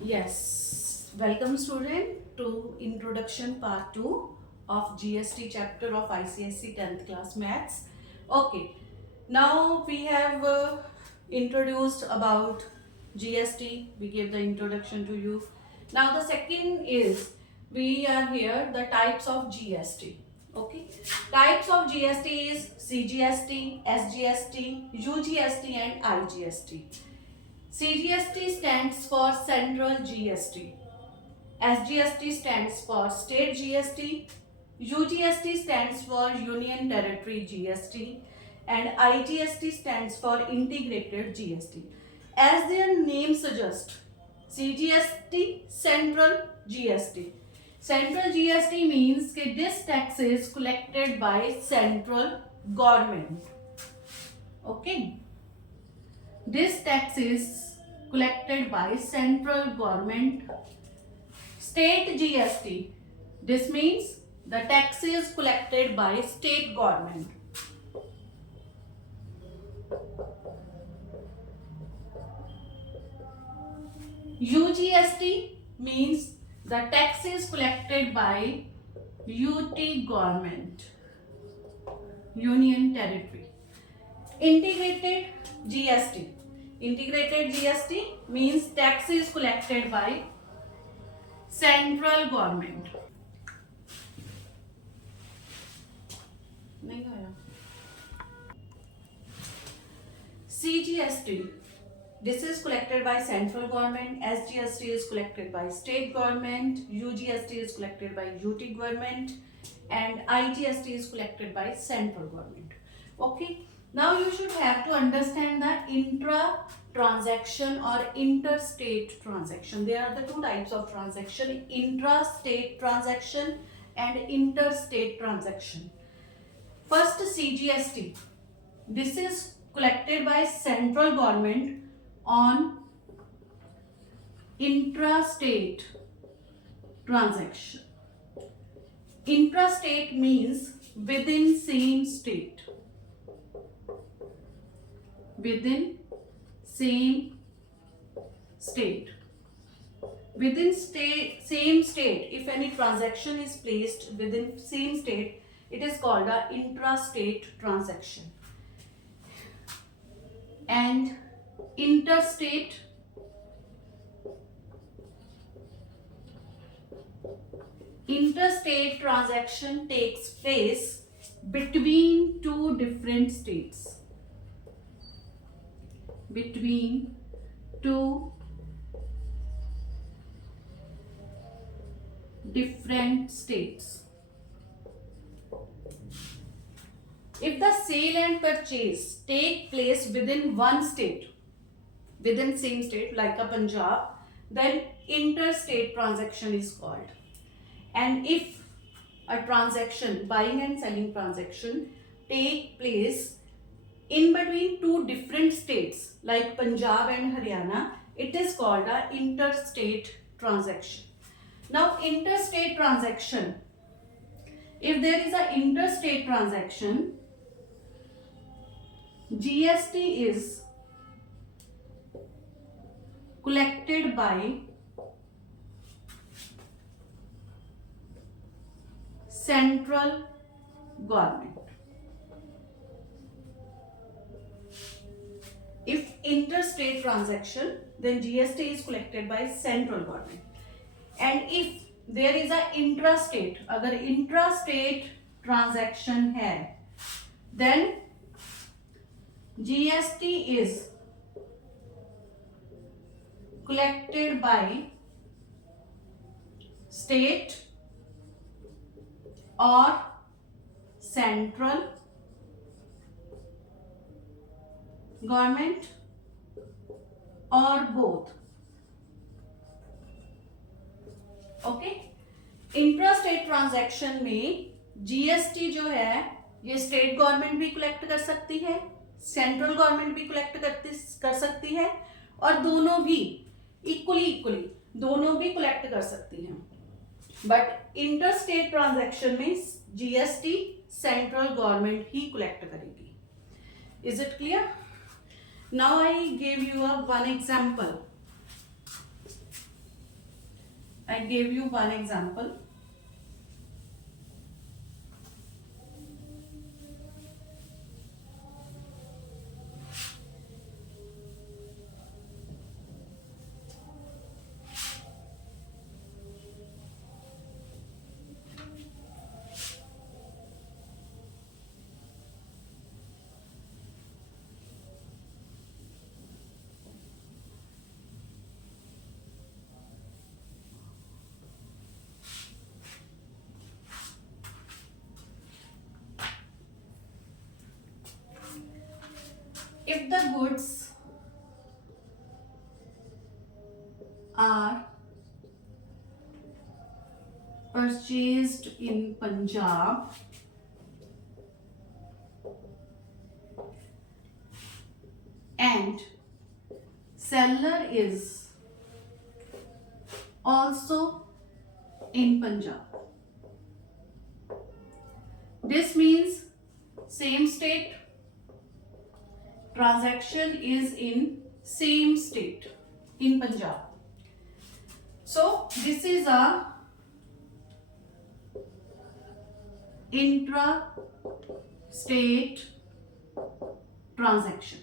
Yes, welcome student to Introduction Part 2 of GST chapter of ICSE 10th class Maths. Okay, now we have introduced about GST. We gave the introduction to you. Now the second is we are here the types of GST. Okay, types of GST is CGST, SGST, UGST and IGST. CGST stands for Central GST. SGST stands for State GST. UGST stands for Union Territory GST. And IGST stands for Integrated GST. As their name suggests, CGST, Central GST. Central GST means that this tax is collected by central government. Okay. This tax is collected by central government. State GST. This means the tax is collected by state government. UGST means the tax is collected by UT government, Union Territory. Integrated GST. Integrated GST means tax is collected by central government. CGST. This is collected by central government. SGST is collected by state government. UGST is collected by UT government. And IGST is collected by central government. Okay. Now you should have to understand the intra-transaction or interstate transaction. There are the two types of transaction, intra-state transaction and interstate transaction. First, CGST. This is collected by central government on intrastate transaction. Intrastate means within same state. Within same state. Within same state, if any transaction is placed within same state, it is called a intrastate transaction. And interstate transaction takes place between two different states. Between two different states. If the sale and purchase take place within one state, within same state like a Punjab, then interstate transaction is called. And if a transaction, buying and selling transaction, take place in between two different states like Punjab and Haryana, it is called a interstate transaction. Now interstate transaction, if there is an interstate transaction, GST is collected by central government. If interstate transaction, then GST is collected by central government. And if there is a intrastate, अगर intrastate transaction है, then GST is collected by state or central government or both. Okay, intrastate transaction में GST जो है ये state government भी collect कर सकती है, सेंट्रल गवर्नमेंट भी कलेक्ट कर सकती है और दोनों भी इक्वली दोनों भी कलेक्ट कर सकती हैं. बट इंटरस्टेट ट्रांजैक्शन में जीएसटी सेंट्रल गवर्नमेंट ही कलेक्ट करेगी. Is it clear? Now I gave you one example. I gave you one example. If the goods are purchased in Punjab and seller is also in Punjab, this means same state, transaction is in same state in Punjab. So this is a intra-state transaction.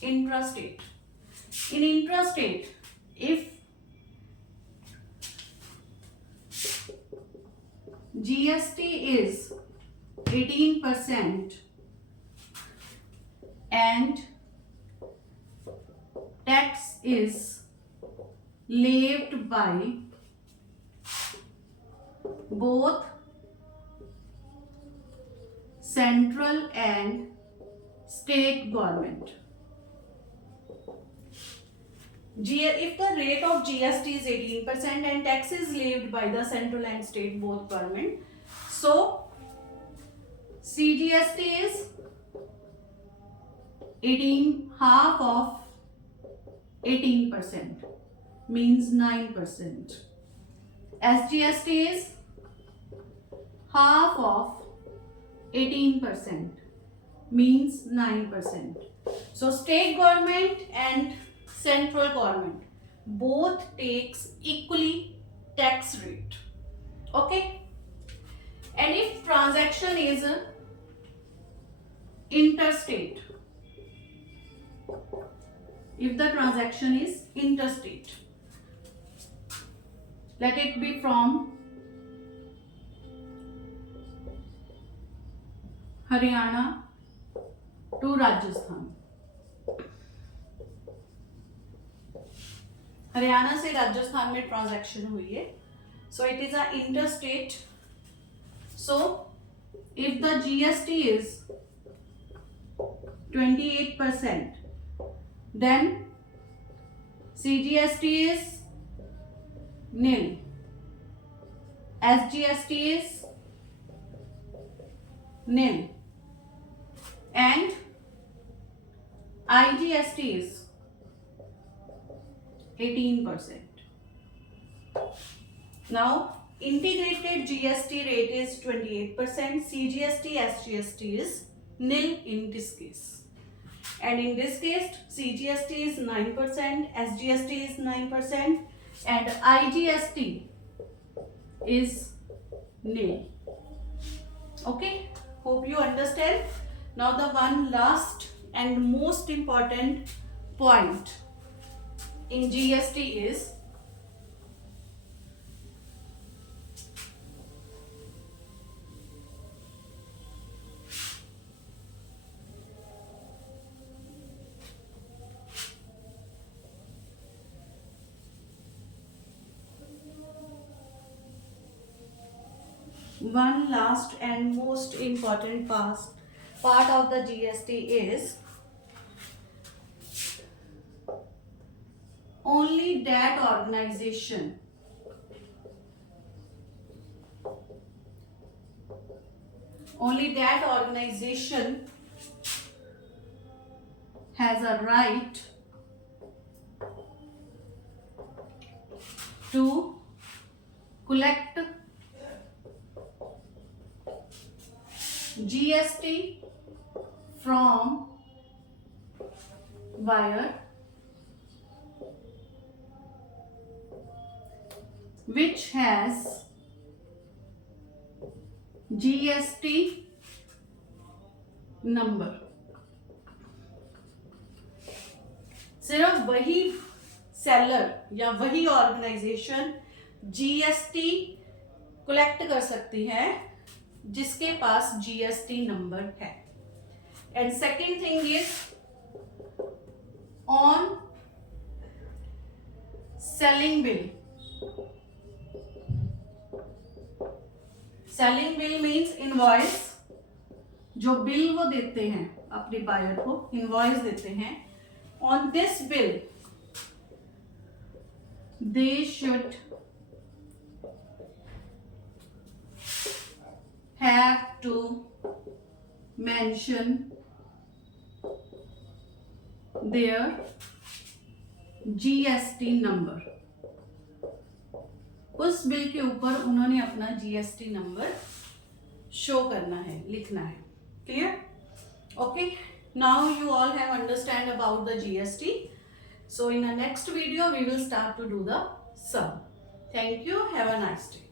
Intrastate. In intrastate, if GST is 18% and tax is levied by both central and state government. If the rate of GST is 18% and tax is levied by the central and state both government, so CGST is 18, half of 18% means 9%. SGST is half of 18% means 9%. So state government and central government both takes equally tax rate. Okay, and if transaction is interstate, if the transaction is interstate, let it be from Haryana to Rajasthan, Haryana से राजस्थान में transaction हुई है, so it is a interstate. So if the GST is 28%, then CGST is nil, SGST is nil, and IGST is 18%. Now integrated GST rate is 28%, CGST, SGST is nil in this case, and in this case CGST is 9%, SGST is 9%, and IGST is nil. Okay, hope you understand. Now the one last and most important point in GST is one last and most important part of the GST is only that organization has a right to collect GST from buyer which has GST number। सिर्फ वही seller या वही organisation GST collect कर सकती है जिसके पास GST number है। And second thing is on selling bill. Selling bill means invoice, जो बिल वो देते हैं अपने बायर को, इनवॉइस देते हैं। On this bill they should have to mention their GST number। उस बिल के ऊपर उन्होंने अपना GST नंबर शो करना है, लिखना है। Clear? Okay, now you all have understand about the GST. So in the next video we will start to do the sum. Thank you. Have a nice day.